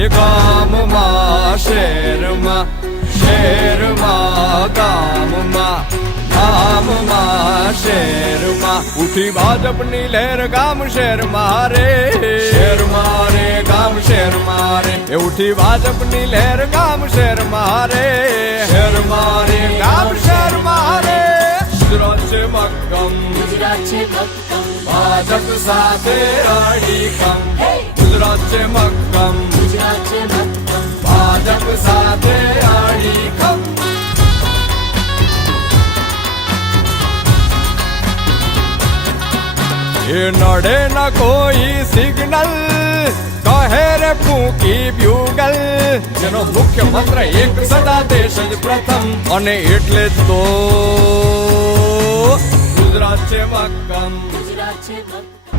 એ ગામમાં શહેરમાં, શહેરમાં ગામમાં, ગામમાં શહેરમાં ઉઠી ભાજપની લહેર ગામ શહેરમાં રે, શહેરમાં રે ગામ શહેરમાં રે. એ ઉઠી ભાજપની લહેર ગામ શહેરમાં રે, શહેરમાં રે ગામ શહેરમાં રે. ગુજરાત છે મક્કમ, ગુજરાત છે મક્કમ, ભાજપ સાથે અડીખમ. ગુજરાત છે મક્કમ, ગુજરાત છે મક્કમ, ભાજપ સાથે અડીખમ. એ નડે ન કોઈ સિગ્નલ, કહે રે ફૂંકી બ્યુગલ. જેનો મુખ્ય મંત્ર એક સદા દેશ જ પ્રથમ. અને એટલે જ તો ગુજરાત છે મક્કમ, ગુજરાત છે મક્કમ.